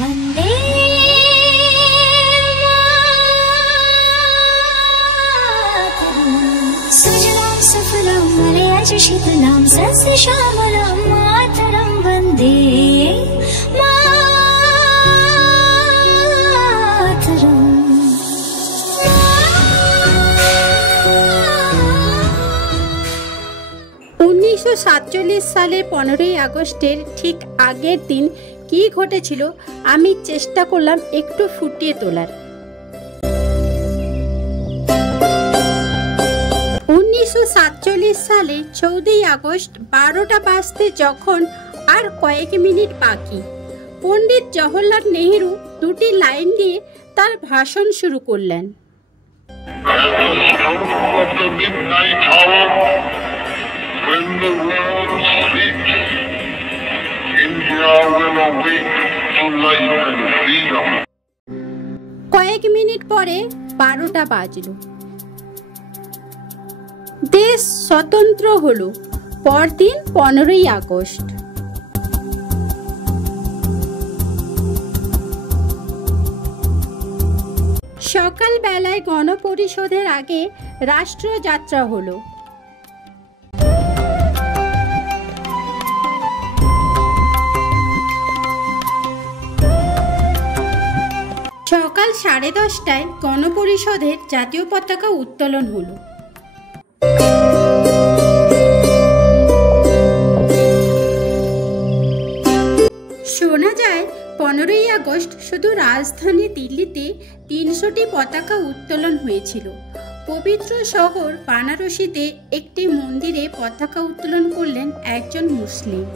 वन्दे सुजलां सुफलां मलयजशीतलां सस्यश्यामलां मातरं वन्दे मातरम्। 1947 সালে 15ই আগস্টের ঠিক আগের দিন কি ঘটেছিল আমি চেষ্টা করলাম একটু ফুটিয়ে তোলার। 1947 সালে 14ই আগস্ট 12টা বাজতে যখন আর কয়েক মিনিট বাকি, পণ্ডিত জওহরলাল নেহেরু দুটি লাইন দিয়ে তার ভাষণ শুরু করলেন। When the world sleeps, India will awake to life and freedom. কয়েক মিনিট পরে 12টা বাজলো। দেশ স্বতন্ত্র হলো। পরদিন 15ই আগস্ট। সকালবেলায় গণপরিষদের আগে রাষ্ট্রযাত্রা হলো। সকাল 10:30টায় গণপরিষদের জাতীয় পতাকা উত্তোলন হলো। শোনা যায় 15ই আগস্ট শুধু রাজধানী দিল্লিতে 300টি পতাকা উত্তোলন হয়েছিল। পবিত্র শহর বানারসিতে একটি মন্দিরে পতাকা উত্তোলন করলেন একজন মুসলিম।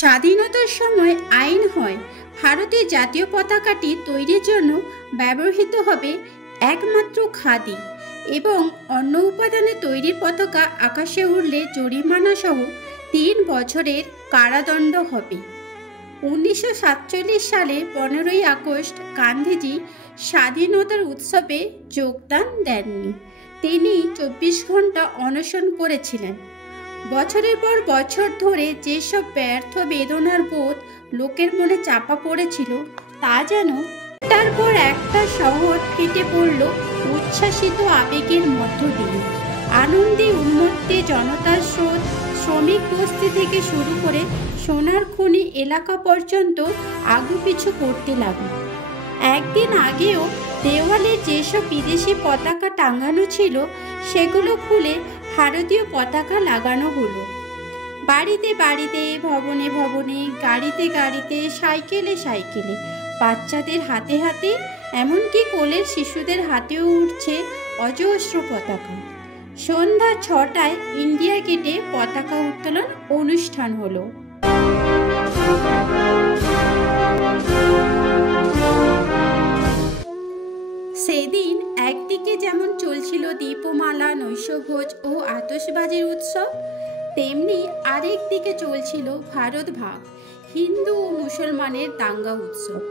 স্বাধীনতার সময় আইন হয় ভারতের জাতীয় পতাকাটি তৈরির জন্য ব্যবহৃত হবে একমাত্র খাদি এবং অন্য উপাদানে তৈরির পতাকা আকাশে উড়লে জরিমানা সহ 3 বছরের কারাদণ্ড হবে। 1947 সালে 15ই আগস্ট গান্ধীজি স্বাধীনতার উৎসবে যোগদান দেননি। তিনি 24 ঘন্টা অনশন করেছিলেন। বছরের পর বছর ধরে যেসব ব্যর্থ বেদনার বোধ লোকের মনে চাপা পড়েছিল তা যেন একটার পর একটা শহর ফেটে পড়ল উচ্ছ্বাসিত আবেগের মধ্য দিয়ে। আনন্দে উন্মত্তে জনতার স্রোত শ্রমিক বস্তি থেকে শুরু করে সোনার খনি এলাকা পর্যন্ত আগুপিছু করতে লাগলো। একদিন আগেও দেওয়ালে যেসব বিদেশি পতাকা টাঙানো ছিল সেগুলো খুলে ভারতীয় পতাকা লাগানো হলো। বাড়িতে বাড়িতে, ভবনে ভবনে, গাড়িতে গাড়িতে, সাইকেলে সাইকেলে, বাচ্চাদের হাতে হাতে, এমনকি কোলের শিশুদের হাতেও উঠছে অজস্র পতাকা। সন্ধ্যা 6টায় ইন্ডিয়া গেটে পতাকা উত্তোলন অনুষ্ঠান হলো। সেদিন একদিকে যেমন চলছিল দীপমালা, নৈশভোজ ও আতশবাজির উৎসব, তেমনি আরেক দিকে চলছিল ভারত ভাগ, হিন্দু ও মুসলমানের দাঙ্গা উৎসব,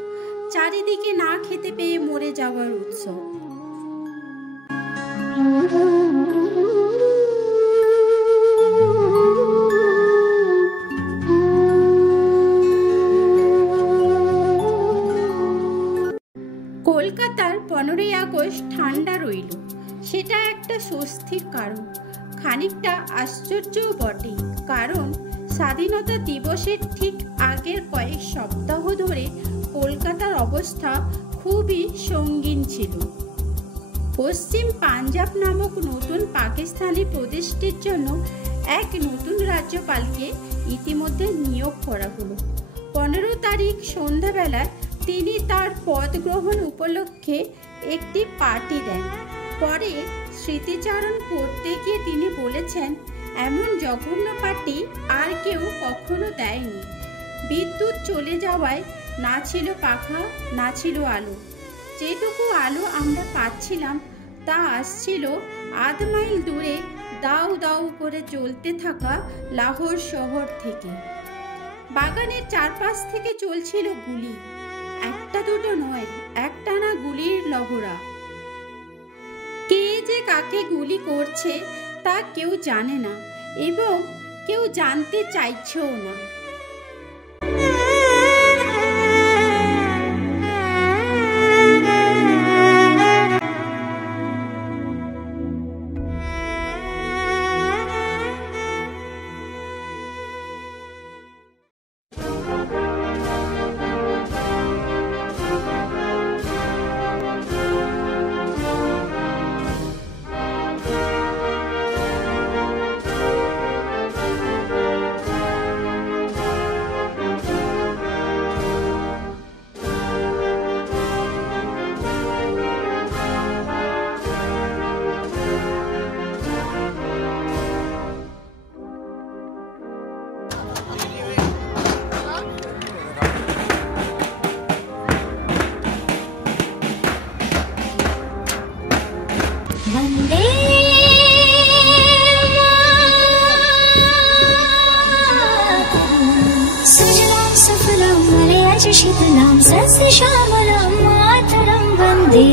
চারিদিকে না খেতে পেয়ে মরে যাওয়ার উৎসব। কলকাতার 15ই আগস্ট ঠান্ডা রইল, সেটা একটা স্বস্তির কারণ, খানিকটা আশ্চর্যও বটে। কারণ স্বাধীনতা দিবসের ঠিক আগের কয়েক সপ্তাহ ধরে কলকাতার অবস্থা খুবই সঙ্গীন ছিল। পশ্চিম পাঞ্জাব নামক নতুন পাকিস্তানি প্রদেশটির জন্য এক নতুন রাজ্যপালকে ইতিমধ্যে নিয়োগ করা হলো। 15 তারিখ সন্ধ্যাবেলায় তিনি তার পদ গ্রহণ উপলক্ষে একটি পার্টি দেন। পরে স্মৃতিচারণ করতে গিয়ে তিনি বলেছেন, এমন জঘন্য পার্টি আর কেউ কখনো দেয়নি। বিদ্যুৎ চলে যাওয়ায় না ছিল পাখা, না ছিল আলো। যেটুকু আলো আমরা পাচ্ছিলাম তা আসছিল আধ মাইল দূরে দাউ দাউ করে চলতে থাকা লাহোর শহর থেকে। বাগানের চারপাশ থেকে চলছিল গুলি, একটা দুটো নয়, একটানা গুলির লহরা। কে যে যে কাকে গুলি করছে তা কেউ জানে না এবং কেউ জানতে চাইছেও না। वंदे सुजलां सुफलां मलयज शीतलां सस्य श्यामलां मातरं वन्दे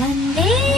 वंदे